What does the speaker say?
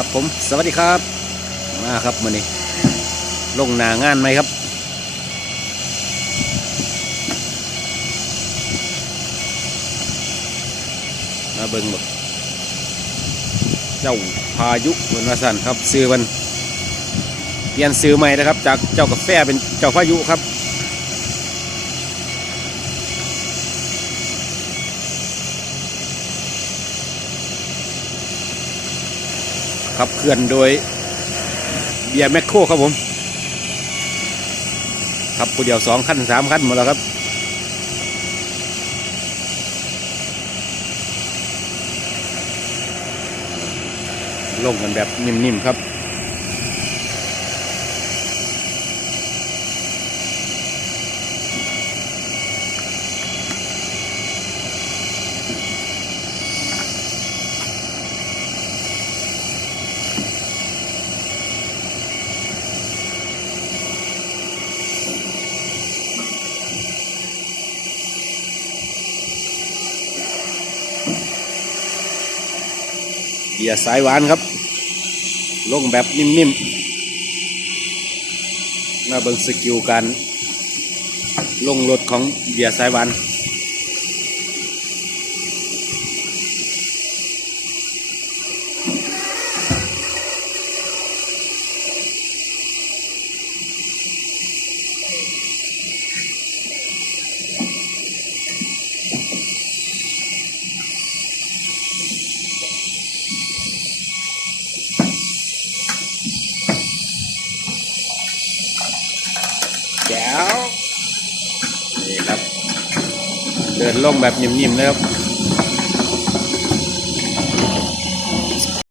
ครับผมสวัสดีครับมาครับมื่อนี้ลงหนางานไหมครับ มาเบิ่งแบบเจ้าพายุเหมือนว่าสันครับซื้อมันเปลี่ยนซื้อใหม่นะครับ จากเจ้ากาแฟเป็นเจ้าพายุครับ ขับเคลื่อนโดยเบียร์แมคโครครับผมขับผู้เดียวสองคันสามคันหมดแล้วครับลงกันแบบนิ่มๆครับ เบียร์สายหวานครับ ลงแบบนิ่มๆมาเบิ่งสกิลการลงรถของเบียร์สายหวาน แจ๋วนี่ครับ เดินลงแบบนิ่มๆเลยครับ